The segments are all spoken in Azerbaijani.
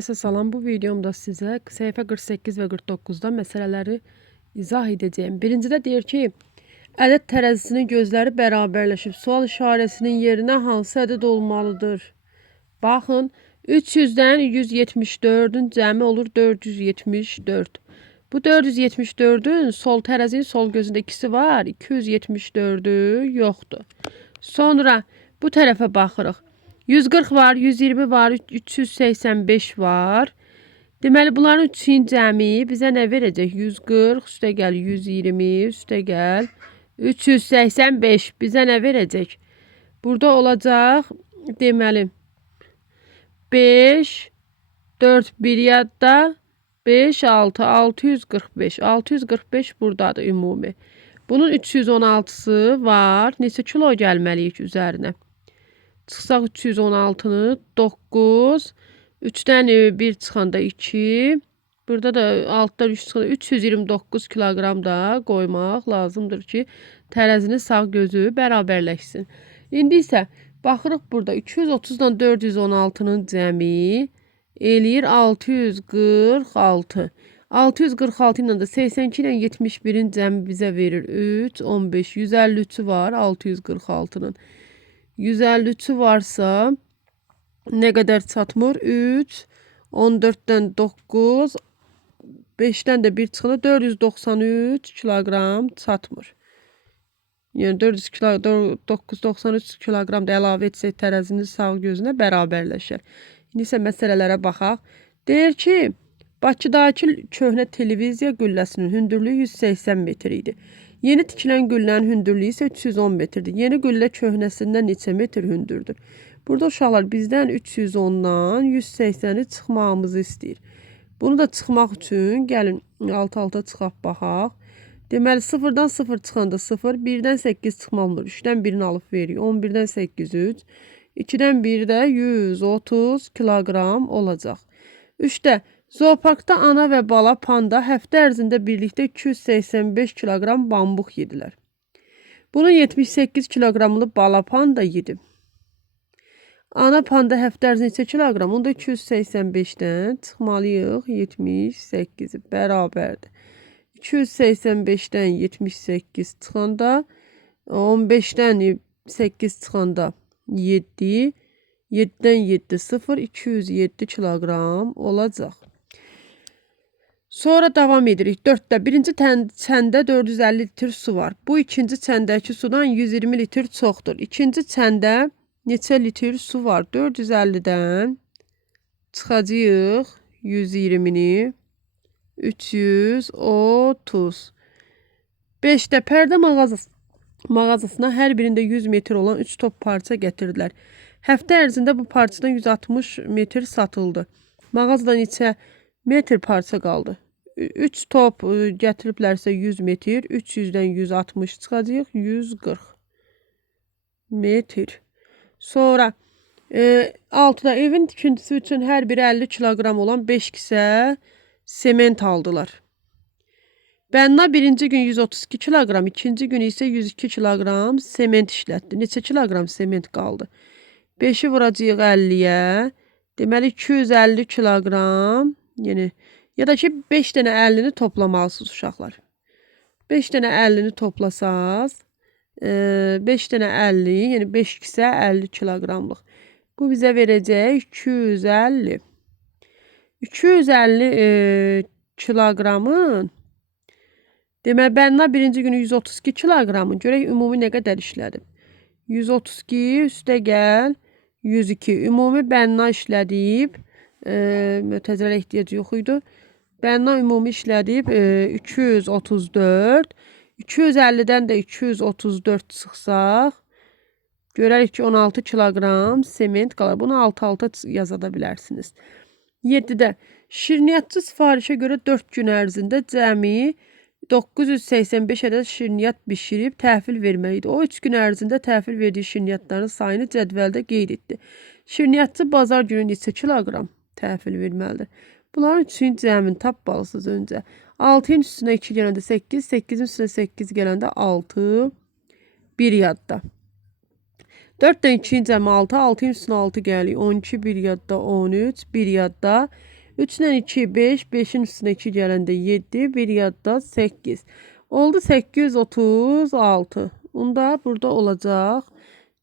Salam, bu videomda sizə səhifə 48 və 49-da məsələləri izah edəcəyim. Birincidə deyir ki, ədəd tərəzisinin gözləri bərabərləşib. Sual işarəsinin yerinə hansı ədəd olmalıdır? Baxın, 300-dən 174-ün cəmi olur 474. Bu 474-ün sol tərəzinin sol gözündə ikisi var, 274-ü yoxdur. Sonra bu tərəfə baxırıq. 140 var, 120 var, 385 var. Deməli, bunların üçün cəmi bizə nə verəcək? 140, üstə gəl 120, üstə gəl 385 bizə nə verəcək? Burada olacaq, deməli, 5, 4, 1 yadda, 5, 6, 645. 645 buradadır ümumi. Bunun 316'sı var. Neçə kilo gəlməliyik üzərinə? Çıxsaq 316'nı 9, 3'dən 1 çıxanda 2, burada da altdan 3 çıxanda 329 kilogram da qoymaq lazımdır ki, tərəzinin sağ gözü bərabərləşsin. İndi isə baxırıq burada 230-dan 416'nın cəmi eləyir 646. 646 ilə də 82 ilə 71'in cəmi bizə verir 3, 15, 153'ü var 646'nın. 153'ü varsa ne kadar çatmır? 3, 14'ten 9, 5'ten de 1 çıxanda 493 kilogram çatmır. Yəni 993 kilogram da əlavə etsək tərəzinin sağ gözünə bərabərləşər. İndi isə məsələlərə baxaq. Deyir ki, Bakıdakı köhnə televiziya qülləsinin hündürlüyü 180 metr idi. Yeni tikilən qüllənin hündürlüyü isə 310 metrdir. Yeni qüllə köhnəsindən neçə metr hündürdür? Burada uşaqlar bizdən 310-dan 180-i çıxmağımızı istəyir. Bunu da çıxmaq üçün gəlin alt-alta çıxaq baxaq. Deməli 0-dan 0 çıxanda 0, 1-dən 8 çıxmalıdır. 3-dən 1-ni alıb veririk. 11-dən 8 3, 2-dən 1 də 130 kilogram olacaq. 3-də zooparkda ana və bala panda həftə ərzində birlikdə 285 kilogram bambuq yedilər. Bunun 78 kilogramını bala panda yedi. Ana panda həftə ərzində neçə kilogram? Onda 285-dən çıxmalıyıq 78 bərabərdir. 285-dən 78 çıxanda 15-dən 8 çıxanda 7, 7-dən 7 0, 207 kilogram olacaq. Sonra davam edirik. 4'də birinci çəndə 450 litr su var. Bu ikinci çəndəki sudan 120 litr çoxdur. İkinci çəndə neçə litr su var? 450-dən çıxacağıq 120-ni 330. 5'də pərdə mağazasına hər birində 100 metr olan 3 top parça gətirdilər. Həftə ərzində bu parçadan 160 metr satıldı. Mağazada neçə metr parça qaldı? 3 top gətiriblərsə 100 metr, 300-dən 160 çıxacaq, 140 metr. Sonra 6'da evin tikintisi üçün hər biri 50 kilogram olan 5 kisə sement aldılar. Bənna birinci gün 132 kilogram, ikinci gün isə 102 kilogram sement işlətdi. Neçə kilogram sement qaldı? 5'i vuracağıq 50'yə. Deməli 250 kilogram, yəni ya da ki 5 dənə 50'ni toplamalısınız uşaqlar. 5 dənə 50'ni toplasaz, 5 dənə 50, yəni 5 kisə 50 kilogramlıq. Bu bizə verəcək 250. 250 kilogramın, deməli Bənna birinci günü 132 kilogramın, görək ümumi nə qədər işlədib. 132 üstə gəl 102. Ümumi Bənna işlədib, mötəzələ ehtiyac yox idi. Bənna ümumi işlədib 234. 250-dən də 234 çıxsaq, görərik ki 16 kilogram sement qalır. Bunu alt-alta yaza da bilərsiniz. 7'də şirniyyatçı sifarişə görə 4 gün ərzində cəmi 985 ədəd şirniyyat bişirib təhvil verməkdir. O 3 gün ərzində təhvil verdiyi şirniyyatların sayını cədvəldə qeyd etdi. Şirniyyatçı bazar günü neçə kilogram təhvil verməlidir? Bunların üçün cəmini tapmalısınız öncə. 6'ın üstünə 2 gələndə 8, 8'in üstünə 8 gələndə 6, 1 yadda. 4'dən 2'nin cəmi 6, 6'ın üstünə 6 gəlir. 12, 1 yadda 13, 1 yadda. 3'dən 2 5, 5'in üstünə 2 gələndə 7, bir yadda 8. Oldu 836. Onda burada olacaq.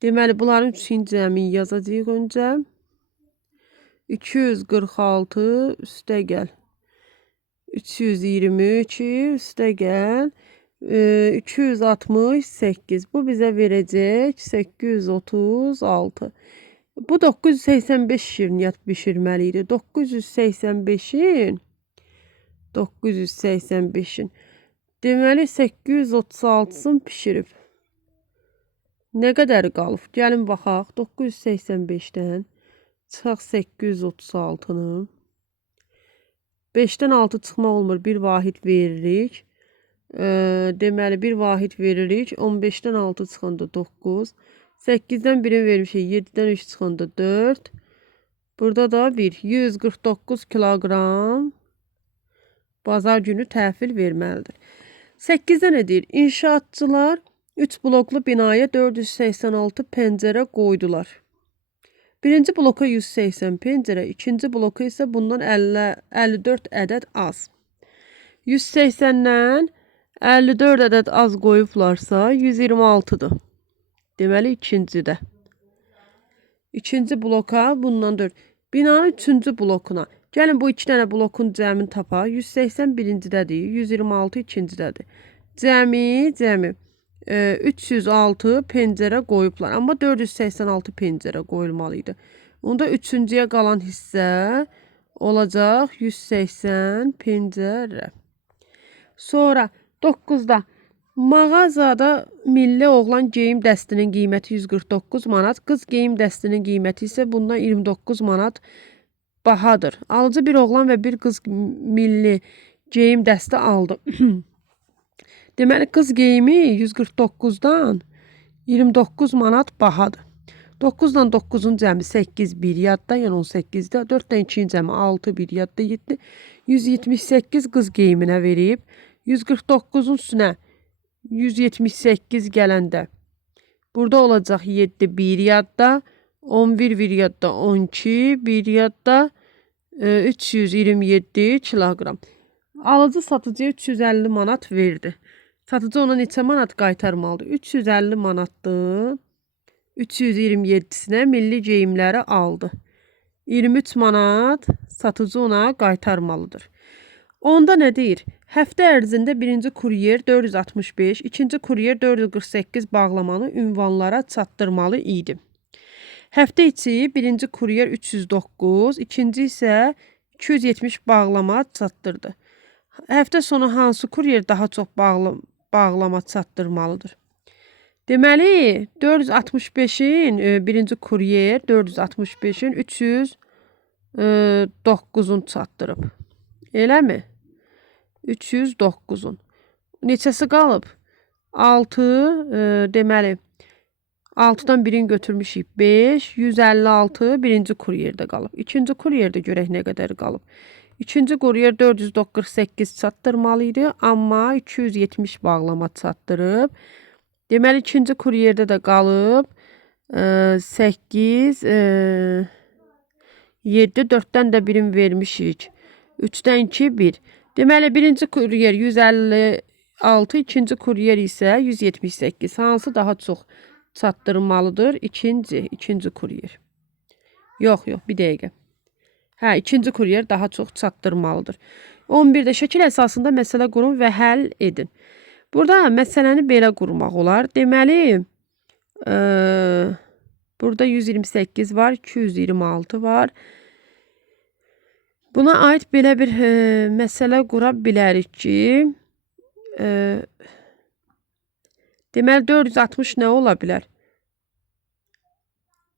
Deməli bunların üçün cəmi yazacağıq öncə. 246 üstə gəl. 322 üstə gəl. 268. Bu bizə verəcək 836. Bu 985 şirniyyat bişirməli idi. 985'in deməli 836'sını pişirib. Nə qədər qalıb? Gəlin baxaq. 985'dən çıxaq 836'nı. 5'dən 6 çıxmaq olmur. Bir vahid veririk. Deməli bir vahid veririk. 15'dən 6 çıxanda 9. 8'dən 1'in vermişik. 7'dən 3 çıxanda 4. Burada da 1. 149 kilogram bazar günü təhvil verməlidir. 8'də nə deyir? İnşaatçılar 3 bloklu binaya 486 pəncərə qoydular. Birinci bloka 180 pəncərə, ikinci bloka isə bundan 54 ədəd az. 180'dən 54 ədəd az qoyublarsa 126'dır. Deməli ikincidə. İkinci bloka bundan 4. Binanın üçüncü blokuna. Gəlin bu 2 dənə blokun cəmini tapaq. 180 birincindədir, 126 ikincidədir. Cəmi 306 pəncərə qoyublar. Amma 486 pəncərə qoyulmalıydı. Onda üçüncüyə qalan hissə olacaq 180 pəncərə. Sonra 9'da mağazada milli oğlan geyim dəstinin qiyməti 149 manat, qız geyim dəstinin qiyməti isə bundan 29 manat bahadır. Alıcı bir oğlan və bir qız milli geyim dəsti aldı. Deməli qız geyimi 149'dan 29 manat bahadır. 9'dan 9'un cəmi 8 bir yadda, yəni 18'də. 4'dən 2'nin cəmi 6 bir yadda 7. 178 qız geyiminə verib. 149'un üstünə 178 gələndə burada olacaq 7 bir yadda, 11 bir yadda 12, bir yadda 327 kilogram. Alıcı satıcıya 350 manat verdi. Satıcı ona neçə manat qaytarmalıdır? 350 manatdır. 327'sinə milli geyimləri aldı. 23 manat satıcı ona qaytarmalıdır. Onda nə deyir? Həftə ərzində birinci kuryer 465, ikinci kuryer 448 bağlamanı ünvanlara çatdırmalı idi. Həftə içi birinci kuryer 309, ikinci isə 270 bağlama çatdırdı. Həftə sonu hansı kuryer daha çox bağlama çatdırmalıdır? Deməli 465'in birinci kuryer 465'in 309'un çatdırıb. Eləmi? 309'un. Neçəsi qalıb? 6, deməli 6'dan birini götürmüşük 5, 156 birinci kuryerdə qalıb. İkinci kuryerdə görək nə qədər qalıb. İkinci kuryer 448 çatdırmalıydı, amma 270 bağlama çatdırıb. Deməli ikinci kuryerdə də qalıb 8, 7, 4'dən də birini vermişik. 3'dən 2, 1. Deməli birinci kuryer 156, ikinci kuryer isə 178. Hansı daha çox çatdırmalıdır? İkinci kuryer. Yox, bir dəqiqə. Hə, ikinci kuryer daha çox çatdırmalıdır. 11'də şəkil əsasında məsələ qurun və həll edin. Burada məsələni belə qurmaq olar. Deməli, burada 128 var, 226 var. Buna ait belə bir məsələ qura bilərik ki, deməli 460 nə ola bilər?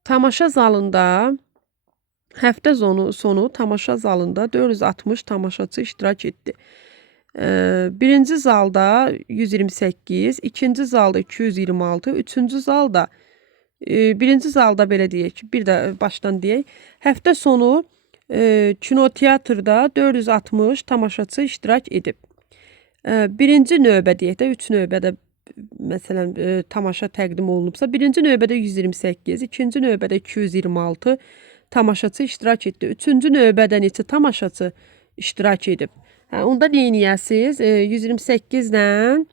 Tamaşa zalında, həftə sonu tamaşa zalında 460 tamaşaçı iştirak etdi. Birinci zalda 128, ikinci zalda 226, üçüncü zalda, birinci zalda belə deyək, bir də başdan deyək, həftə sonu kinoteatrda 460 tamaşaçı iştirak edib. Birinci növbə deyək də, 3 növbədə məsələn tamaşa təqdim olunubsa, birinci növbədə 128, ikinci növbədə 226 tamaşaçı iştirak etdi. Üçüncü növbədə neçə tamaşaçı iştirak edib? Hə, onda neyniyəsiz? 128-dən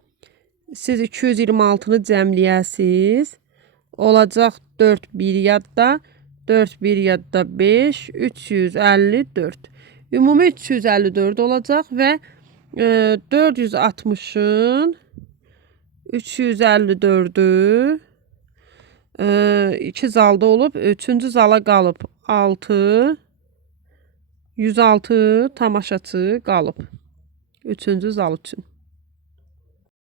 siz 226-nı cəmləyəsiz. Olacaq 4 bir yadda. 4 bir yadda 5. 354. Ümumi 354 olacaq və 460-ın 354'ü 2 zalda olub. 3-cü zala qalıb 6. 106 tamaşaçı qalıb. 3-cü zal üçün.